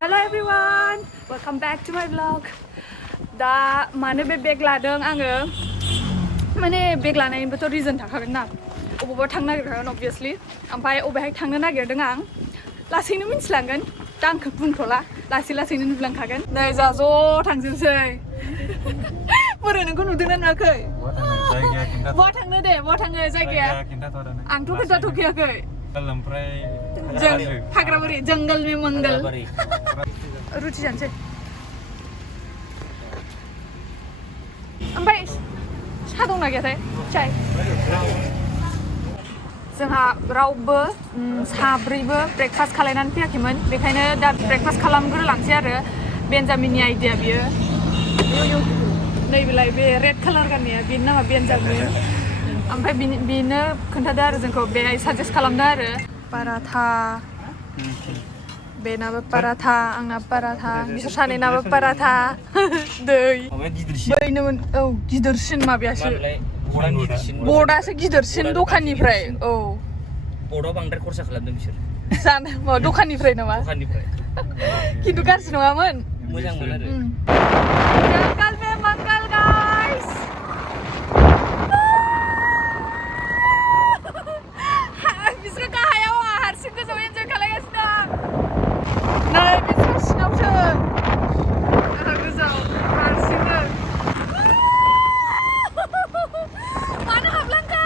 Hello everyone, welcome back to my vlog. दा मानो बे बेग लादों आङो माने बेग लानायनिबोथ' रिजन थाखागोन ना अबावबा थांनो नागिरखागोन obviously ओमफ्राय अबेहाय थांनो नागिरदों आं लासैनो मिन्थिलांगोन दा आंखौ बुंथ'ला लासैनो नुलांखागोन नै जा ज' थांजोबसै बोरै नोंखौ नुदोंना नुवाखै बहा थांनो दे बहा थाङो जायगाया आंथ' खोन्थाथ'खायाखै जों हाग्राबारि जंगल में मंगल रुथि जानोसै ओमफ्राय साहा दंना गैयाथाय चाय जोंहा रावबो साब्रैबो ब्रेकफास्ट खालायनानै फैयाखैमोन बेखायनो दा ब्रेकफास्ट खालामग्रोलांसै आरो बेन्जामिननि आइडिया बियो नैबेलाय बे रेड कालार गाननाया बेनि नामा बेन्जामिन ओमफ्राय बेनो खोन्थादो आरो जोंखौ बेहाय साजेस्ट खालामदों आरो पाराथा बेनाबो पाराथा आंनाबो पाराथा बिसोर सानैनाबो पाराथा दै बैनोमोन औ गिदिरसिन माबायासो बर्डआसो गिदिरसिन दखाननिफ्राय औ बर्डआव बांद्राय खरसा खालामदों बिसोर जानो मा दखाननिफ्राय नामा खिन्थु गाज्रि नङामोन मोजांमोन आरो जंगल में मंगल गाइस बिसोर गाहायाव हारसिं गोजौ एन्जय खालायगासिनो नै बिसोर सिनावसो आंहा गोजौआव हारसिंनो मानो हाबलांखो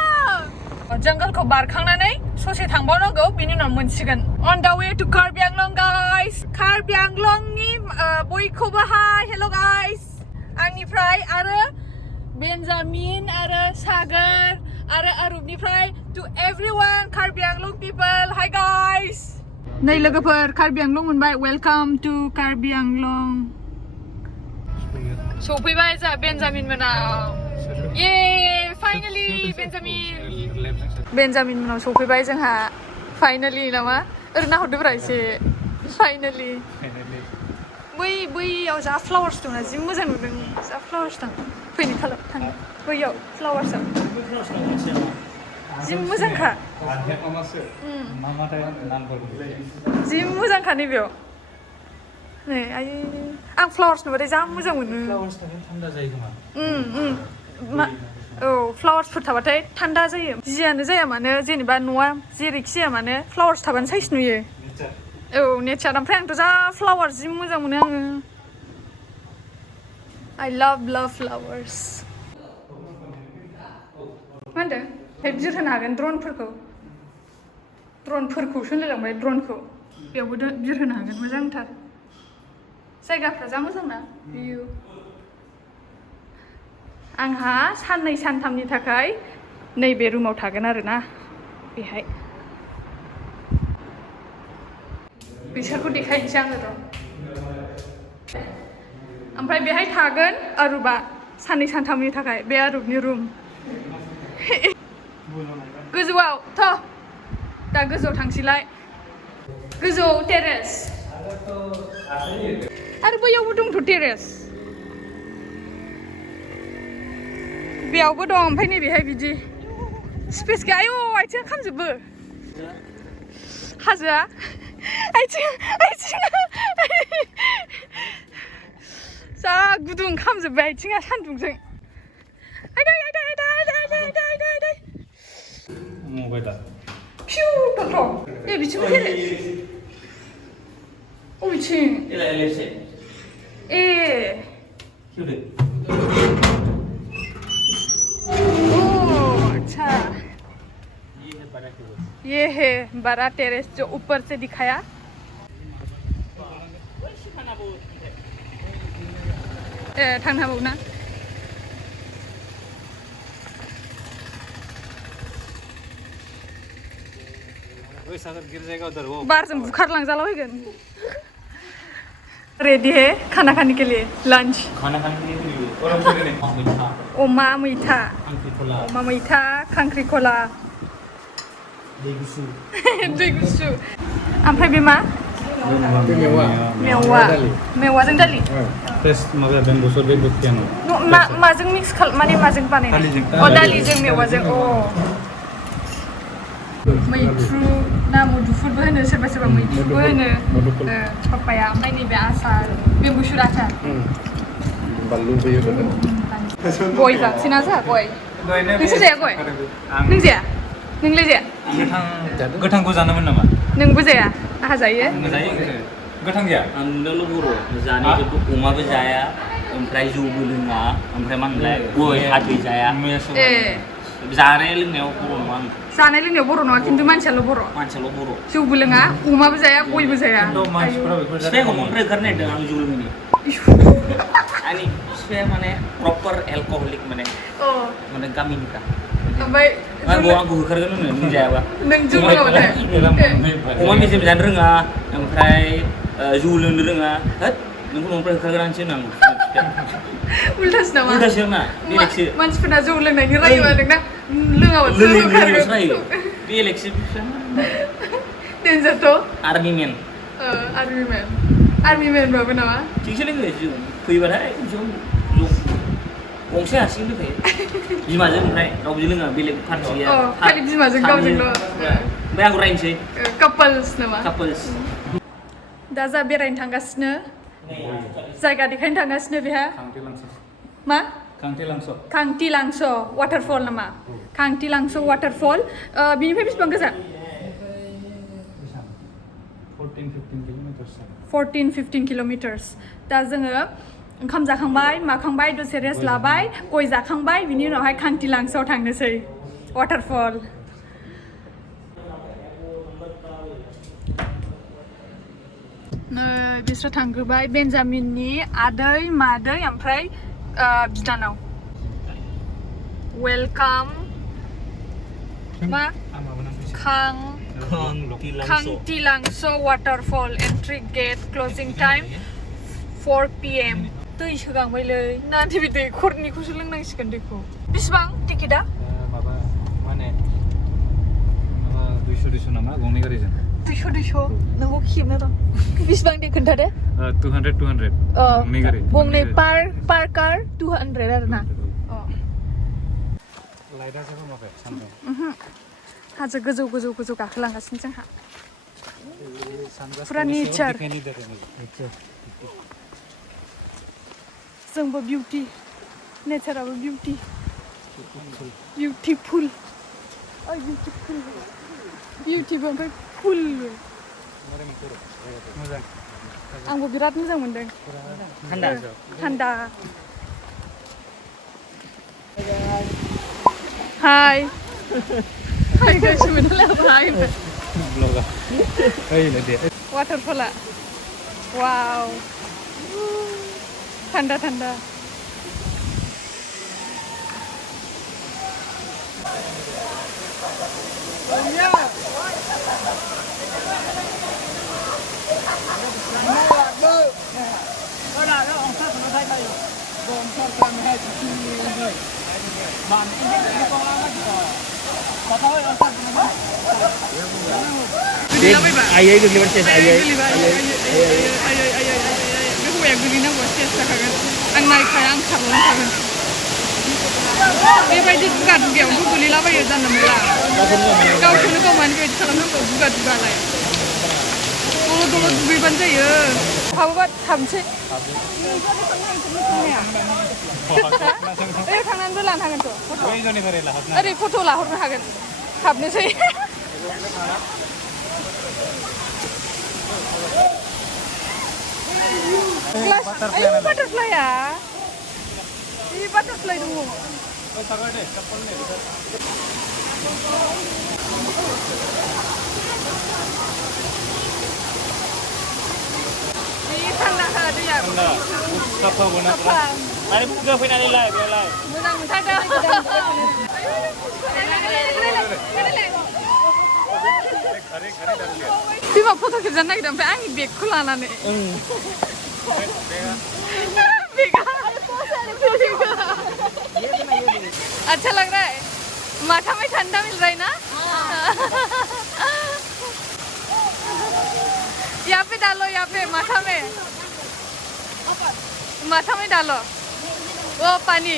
जंगलखौ बारखांनानै ससे थांबावनांगौ बिनि उनाव मोनसिगोन on the way to Karbi Anglong guys Karbi आंलंनि बयखौबो हाय हेल' गाइस आंनिफ्राय आरो बेन्जामिन आरो सागर आरो अरुपनिफ्राय to everyone Karbi Anglong people hi guys नै लोगोफोर कार्बि आंलं मोनबाय वेलकाम टु कार्बि आंलं सफैबाय जोंहा बेन्जामिन मोनाव ये फाइनालि बेन्जामिन मोनाव सफैबाय जोंहा फाइनालि नामा ओरै नाहरदोब्रा एसे फाइनालि बैयाव जा फ्लावार्स दंना जि मोजां नुदों जा फ्लावार्स दं फैनो खालाम थाङो बैयाव फ्लावार्सआव जि मोजांखा जि मोजांखा नैबेयाव नै आयै आं फ्लावार्स नुबाथाय जा मोजां मोनो औ फ्लावार्सफोर थाबाथाय थान्दा जायो जियानो जाया मानो जेनेबा न'आ जेरैखि जाया मानो फ्लावार्स थाबानो साइस नुयो औ नेचार ओमफ्राय आंथ' जा फ्लावार्स जि मोजां मोनो आङो I love flowers मा होनदों बिजिर होनो हागोन ड्रनफोरखौसो होनलायलांबाय ड्रनखौ बेयावबो बिजिर होनो हागोन मोजांथार जायगाफ्रा जा मोजां ना भिउ आंहा साननै सानथामनि थाखाय नैबे रुमाव थागोन आरोना बेहाय बिसोरखौ देखायनोसै आङो र' ओमफ्राय बेहाय थागोन अरुपा साननै सानथामनि थाखाय बे अरुपनि रुम गोजौआव थ' दा गोजौआव थांसैलाय गोजौआव टेरेस आरो बैयावबो दंथ' टेरेस बेयावबो दं ओमफ्राय नैबेहाय बिदि स्पेस गैया आयौ आथिङा खामजोबो हाजोआ आथिङा जा गुदुं खामजोब्बाय आथिङा सान्दुंजों फिउ थ'थ' ए बिथिंबो टेरेस अबेथिं ए अच्छा ये है बड़ा टेरेस जो ऊपर से दिखाया थांनो हाबावो ना बारजों बुखारलांजालाबायगोन रेडी है खाना खाने के लिए लंच अमा मैथा खांख्रिखला दै गुसु ओमफ्राय बे मा मेवाजों दालि माजों मिक्स माने माजों बानायनाय दालिजों मेवाजों मैथ्रु ना मुदुफुलबो होनो सोरबा सोरबा मैथ्रुबो होनो पापाया ओमफ्राय नैबे आसार बेम्बुसुर आसार बानलु होयो गय जासैना जोंहा गय नोंसोर जाया गय नों जाया नोंलाय जाया गोथांखौ जानोमोन नामा नोंबो जाया आंहा जायो जायो गोथां जाया आं नुदोंल' बर' जानायखौथ' अमाबो जाया ओमफ्राय जौबो लोङा ओमफ्राय मा होनलाय गय फाथै जाया ए जानाय लोंनायाव बर' नङा आं जानाय लोंनायाव बर' नङा खिन्थु मानसियाल' बर' मानसियाल' बर' जौबो लोङा अमाबो जाया गयबो जाया मानसिफोरा बेफोर बिफाया गमनिफ्राय ओंखारनो नागिरदों आं जौ लोङैनि आंनि बिफाया माने प्रपार एलकहलिक माने माने गामिनिखा ओमफ्राय आंखौ होखारगोन होनो नों जायाबा नों जौ लोङाबाथाय अमा मेजेम जानो रोङा ओमफ्राय जौ लोंनो रोङा होद नोंखौ न'निफ्राय होखारगोनानोसो होनो आं उल्थासो नामा उल्थासो आंना बेलेगसो मानसिफोरना जौ लोंनायनि रायोबा नोंना लोङाबासो लोंनायसो रायो बेलेगसो डेन्जारथ' आर्मि मेन आर्मि मेनबाबो नामा थिगसो लोङो जों फैबाथाय जौ गंसे हारसिं लोंखायो बिमाजों ओमफ्राय रावबोजों लोङा बेलेग पार्टि गैया खालि बिमाजों गावजोंल' ओमफ्राय आंखौ रायनोसै कापल्स नामा कापल्स दा जा बेरायनो थांगासिनो जायगा देखायनो थांगासिनो बेहा मा खांथिलांस' वाटारफल नामा खांथिलांस' वाटारफल बिनिफ्राय बेसेबां गोजान 14-15 किल'मिटार्स दा जोङो ओंखाम जाखांबाय माखांबाय दसे रेस्ट लाबाय गय जाखांबाय बिनि उनावहाय खांथिलांस'आव थांनोसै वाटारफल नै बिसोर थांग्रोबाय बेन्जामिननि आदै मादै ओमफ्राय बिनानाव वेलकाम मा खांथिलांस' waterfall entry gate closing time 4 PM दै सोगांबायलै ना नैबे दैखरनिखौसो लोंनांसिगोन दैखौ बेसेबां टिकेटआ माबा माने 200 नामा गंनै गारिजों 200 नोंखौ खेबनो दं बेसेबां दे खोन्थादो 200 गंनै गारि गंनै पार कार 200 आरो ना लाइटआ जेबो माबाया सानदों हाजो गोजौ गाखोलांगासिनो जोंहा फुरा नेचार जोंबो बिउटि नेचाराबो बिउटिफुल बिउटिबो ओमफ्राय फुलबो आंबो बिराद मोजां मोनदों थान्दा हाय गाइस हाय वाटारफला वाव थान्दा ayay goglibar ses ayay बे हौवाया गोलैनांगौ सेस जाखागोन आं नायखाया आं खारलांखागोन बेबायदि दुगा दुगायावनो गोलैलाबायो जानला मोनला गावखौनो गाव मानो बेबायदि खालामनांगौ दुगा दुगालाय दल' दुगैबानो जायो हाबोबा थांसै ओरै थांनानैबो लानो हागोनथ' ओरै फट' लाहरनो हागोन हाबनोसै बाटारफ्लाइया बे बाटारफ्लाइ दङ थान्दाखा दैया mari buka fayनानै लाय बेयावलाय मोजां मोनथारदों बिमा फट' खेबजानो नागिरदों ओमफ्राय आंनि बेगखौ लानानै अच्छा लग रहा है माथा में ठंडा मिल रहा है ना यहाँ पे डालो यहाँ पे माथा में डालो वो पानी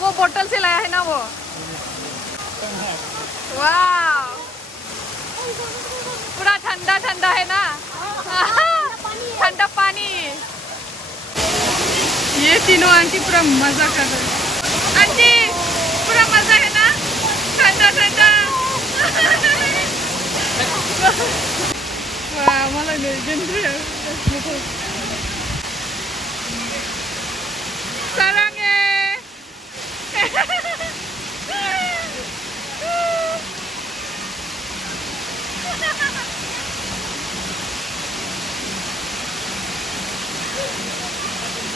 वो बोतल से लाया है ना वो वाव पूरा ठंडा ठंडा है ना ठंडा पानी ये तीनों आंटी पूरा मजा कर रहे हैं आंटी पूरा मजा है ना ठंडा ठंडा वाह मलाई नै gendra sarangnya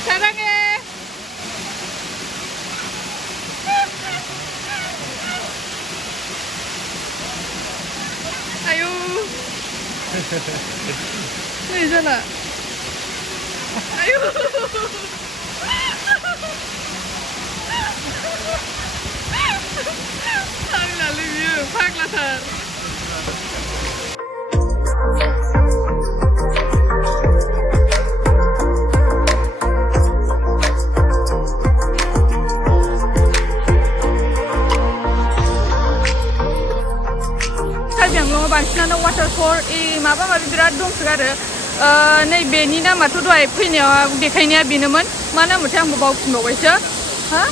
sarangnya ayo nih sana ayo lalu view Pakistan बांसिनानो वाटारफल माबा माबि बिराद दंसोगारो नै बेनि नामाथ' दहाय फैनायाव देखायनाया बेनोमोन मा नाममोनथाय आंबो बावफिनबावबायसो हा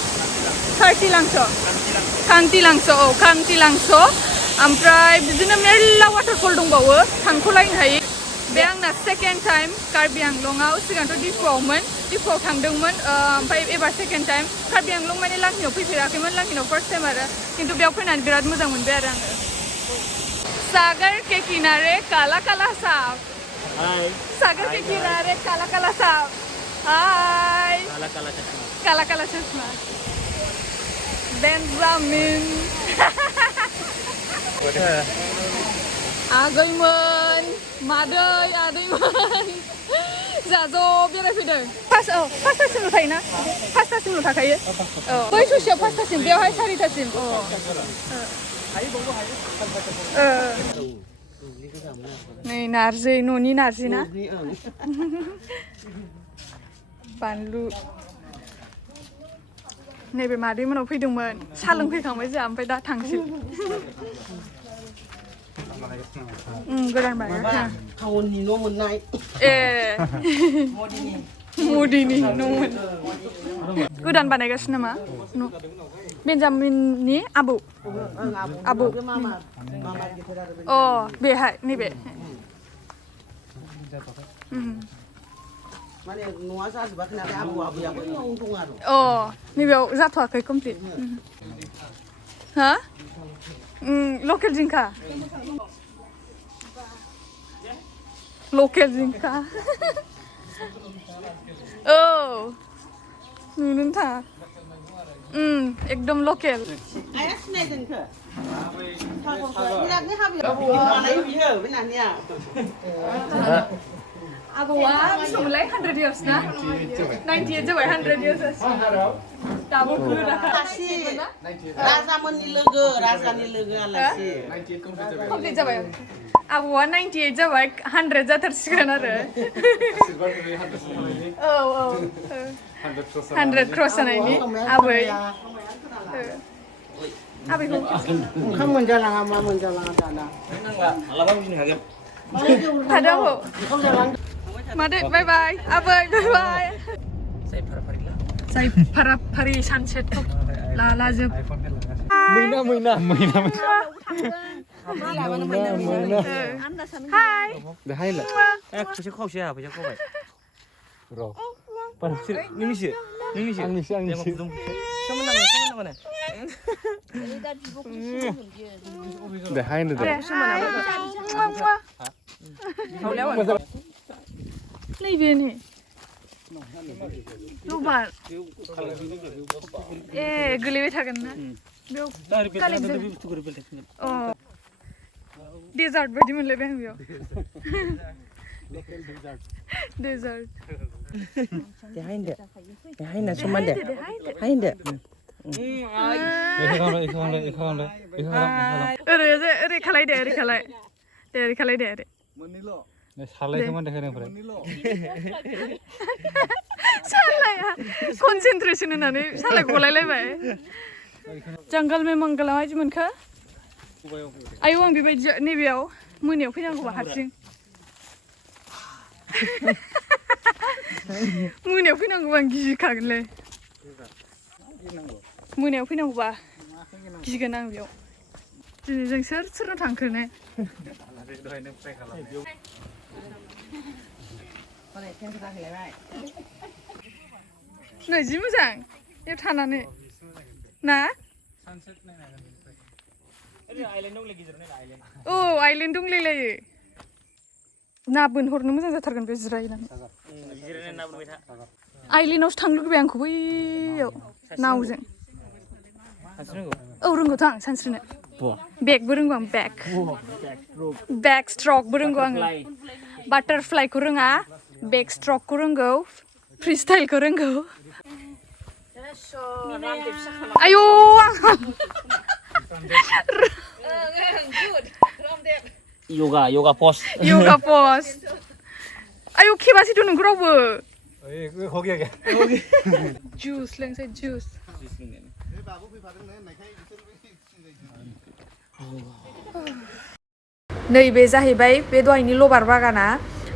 khangthilangso औ khangthilangso ओमफ्राय बिदिनो मेरला वाटारफल दंबावो थांख'लायनो हायो बे आंना सेकेन्ड टाइम कार्बि आंलंआव सिगांथ' डिफुआवमोन डिफुआव थांदोंमोन ओमफ्राय एबार सेकेन्ड टाइम कार्बि आंलं माने लांहियाव फैफेराखैमोन लांहियाव फार्स्ट टाइम आरो खिन्थु बेयाव फैनानै बिराद मोजां मोनबाय आरो आङो सागर के किनारे काला काला सांप हाय सागर के किनारे काला काला सांप हाय काला काला चश्मा बेन्जामिन आगैमोन मादै आदैमोन जा ज' बेरायफैदों पासतासिमल' थायोना पासतासिमल' थाखायो औ बै ससेयाव पासतासिम बेयावहाय सारितासिम नै नारजि न'नि नारजि ना बानलु नैबे मादैमोनाव फैदोंमोन साहा लोंफैखांबाय जोंहा ओमफ्राय दा थांसै गोदान बानायबाय टाउननि न' मोननाय ए मदिनि न'मोन गोदान बानायगासिनो नामा न' बेन्जामिननि आबौ अ बेहाय नैबे माने न'आ जाजोबाखै नालाय आबौ आबैयाबो न'आवनो दं आरो अ नैबेयाव जाथ'वाखै कमप्लिट हा लकेल जिंखा लकेल जिंखा औ नुनोनो थाङा एकदम लकेल आया सिनायदोंखो बिरादनो हाबायाव बानायो बियो बे नानिया आबौआ बेसेबांलाय 100 years ना 98 जाबाय 100 years दाबो गोराखा राजामोननि लोगो राजानि लोगो आलासि कमप्लिट जाबाय आबौआ 98 जाबाय 100 जाथारसिगोन आरो औ 100 क्रस जानायनि आबै आबैखौ ओंखाम मोनजालाङा मा मोनजालाङा दाना मालाबा बुजिनो हागोन थादो आबौ मादै बाय बाय आबै बाय बाय जाय फाराफारि सानसेटखौ लालाजोब मैना हाय बेहायलाय फैसा खावसे फैसा खावबाय र' नोंनिसो आंनिसो बेहायनो दे नैबे ने लबार ए गोलैबाय थागोन ना बेयाव डेजार्ट बायदि मोनलायबाय आं बेयाव डेजार्ट हायना समान दे हायदो ओरै खालाय दे ओरै खालाय दे ओरै खालाय दे ओरै सालायखौ मान देखायदों ओमफ्राय सालाया कनसेन्ट्रेसन होनानै सालाय गलायलायबाय जंगल में मंगल माबायदि मोनखो आयौ आं बेबायदि नैबेयाव मोनायाव फैनांगौबा हारसिं मोनायाव फैनांगौबा आं गिखागोनलै मोनायाव फैनांगौबा गिगोन आं बेयाव दिनै जों सोर थांखो ने नै जि मोजां बेयाव थानानै ना औ आइलेन्ड दंलायलायो ना बोनहरनो मोजां जाथारगोन बे जिरायनानै आइलेन्डआवसो थांनो लुगैबाय आंखौ बैयाव नावजों औ रोंगौथ' आं सानस्रिनो बेगबो रोंगौ आं बेग स्ट्रकबो रोंगौ आङो बाटारफ्लाइखौ रोङा बेग स्ट्रकखौ रोंगौ फ्रि स्टाइलखौ रोंगौ आयौ yoga pose आयौ खेबासैथ' नोंखौ रावबो 거기야 जुस लोंसै जुस नैबे जाहैबाय बे दहायनि लबार बागाना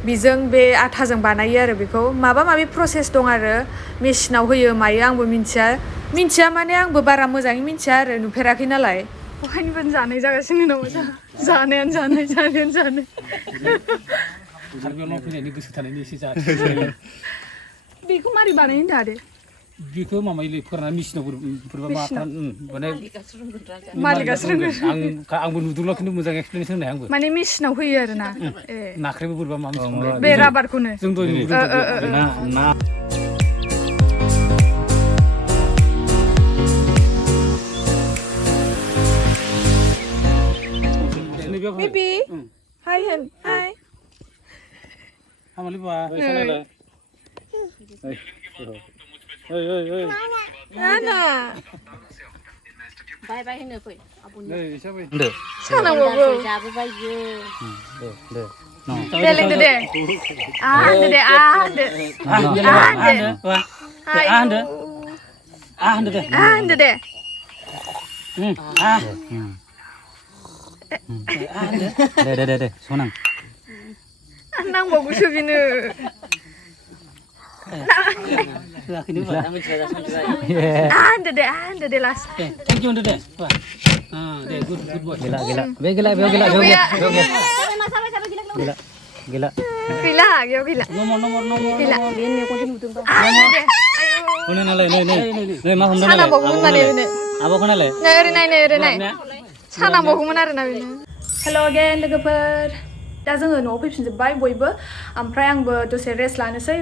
बेजों बे आथाजों बानायो आरो बेखौ माबा माबि प्रसेस दं आरो मेसिनाव होयो मायो आंबो मिन्थिया माने आंबो बारा मोजाङै मिन्थिया आरो नुफेराखै नालाय बहायनिबो जानाय जागासिनो नामा जानायानो जानाय कार्बिआंलं फैनायनि गोसो थानायनि एसे जाहाथे बेखौ मारै बानायो दादे बेखौ माबायोलै फोरानना मेसिनाव बोरैबा माने मालिकासो रोंगोन आंबो नुदोंल' खिन्थु मोजां एक्सप्लेनेसन होनाय आंबो माने मेसिनाव होयो आरो ना नाख्रेबो बोरैबा माबा मोनसे बे राबारखौनो जों दहाय नुदों ना Baby, hi. Hamali ba? Ana. Bye होनो फै नै हिसाबै सानांगौबो जाबोबायो दे लोंदो दे होनदो दे दे सनां नांबावगौसो बेनो होनदो दे लास्ट थेंक इउ होनदो दे दे गुड बय gila गैला बेयाव गैला nomor गैला होनो नालाय नै मा हमदों साना बावगौमोन माने बेनो आब'खौ नालाय नै ओरै नाय साना बावगौमोन आरोना बेनो हेल' अगेन लोगोफोर दा जोङो न'आव फैफिनजोब्बाय बयबो ओमफ्राय आंबो दसे रेस्ट लानोसै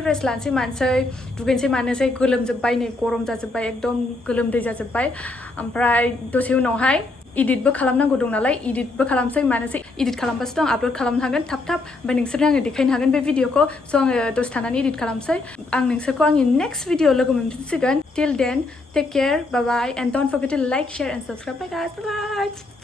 मानोसै दुगैनोसै मानोसै गोलोमजोब्बाय नै गरम जाजोब्बाय एकदम गोलोमदै जाजोब्बाय ओमफ्राय दसे उनावहाय इडिटबो खालामनांगौ दं नालाय इडिटबो खालामसै मानोसै इडिट खालामबासो आं आपल'ड खालामनो हागोन थाब ओमफ्राय नोंसोरनो आङो देखायनो हागोन बे भिडिअखौ स' आङो दसे थानानै इडिट खालामसै आं नोंसोरखौ आंनि नेक्स्ट भिडिअ लोगो मोनफिनसिगोन till then take care bye bye and don't forget to like share and subscribe bye guys bye